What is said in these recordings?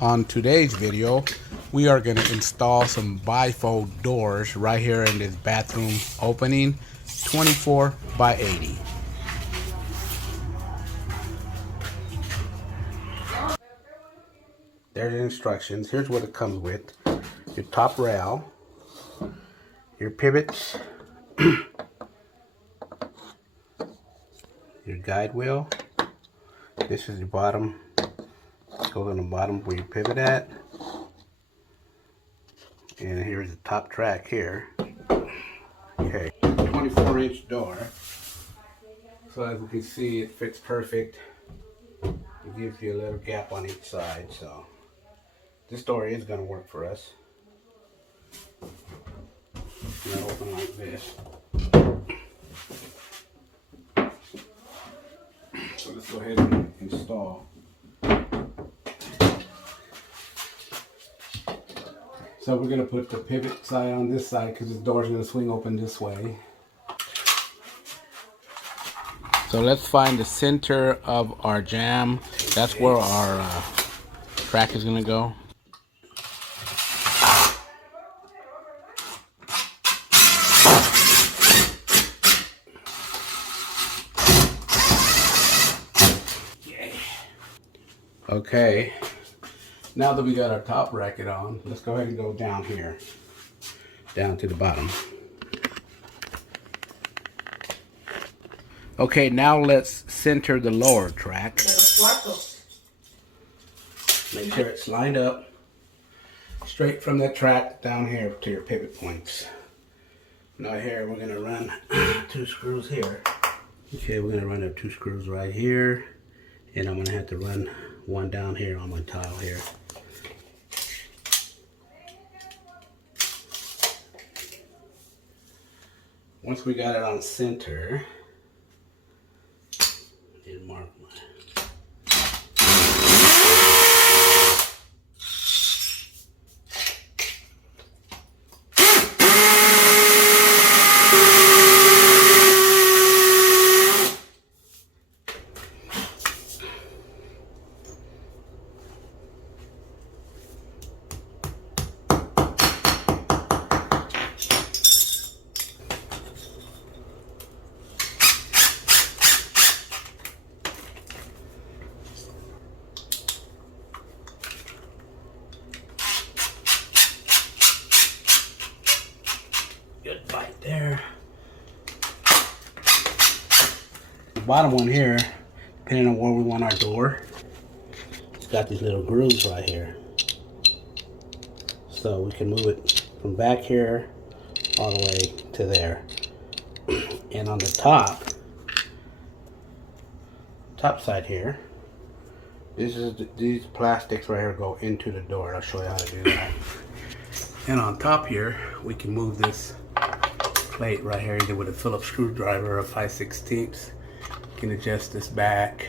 On today's video, we are going to install some bifold doors right here in this bathroom opening, 24 by 80. There's the instructions. Here's what it comes with. Your top rail, your pivots, your guide wheel. This is the bottom. Goes on the bottom where you pivot at. And here's the top track here. Okay, 24-inch door. So as you can see, it fits perfect. It gives you a little gap on each side. So this door is going to work for us. It's going to open like this. So let's go ahead and install. So we're going to put the pivot side on this side because this door is going to swing open this way. So let's find the center of our jamb. That's where our track is going to go. Okay. Now that we got our top bracket on, let's go ahead and go down here, down to the bottom. Okay, now let's center the lower track. Make sure it's lined up straight from the track down here to your pivot points. Now here we're going to run 2 screws here. Okay, we're going to run up 2 screws right here, and I'm going to have to run one down here on my tile here. Once we got it on center, and mark my good bite there. The bottom one here, depending on where we want our door, it's got these little grooves right here. So we can move it from back here all the way to there. And on the top side here, these plastics right here go into the door. I'll show you how to do that. And on top here, we can move this plate right here either with a Phillips screwdriver or 5/16. You can adjust this back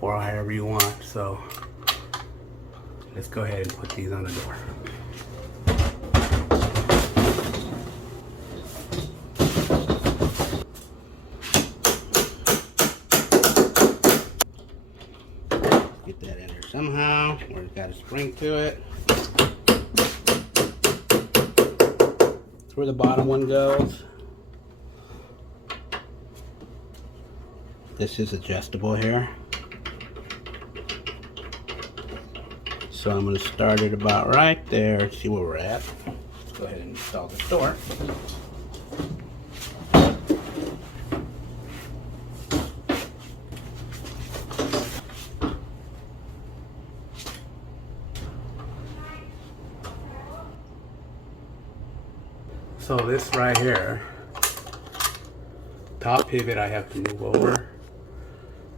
or however you want. So let's go ahead and put these on the door. Get that in there somehow, or it's got a spring to it. That's where the bottom one goes. This is adjustable here. So I'm going to start it about right there and see where we're at. Let's go ahead and install the door. So this right here, top pivot I have to move over.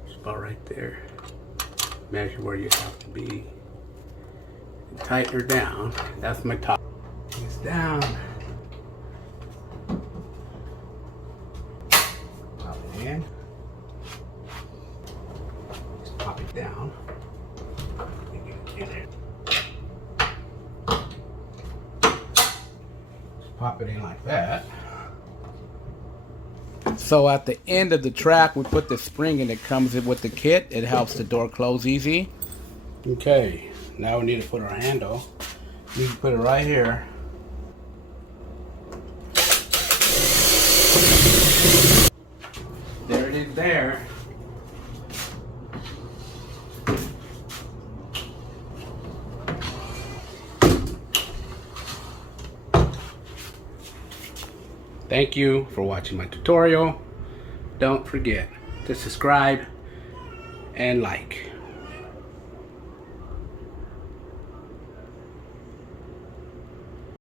It's about right there. Measure where you have to be. And tighten her down. That's my top. It's down. Pop it in. Just pop it down. And get it in there. Pop it in like that. So at the end of the track, we put the spring in that comes with the kit. It helps the door close easy. Okay, Now we need to put our handle. We can put it right here. There it is there. Thank you for watching my tutorial. Don't forget to subscribe and like.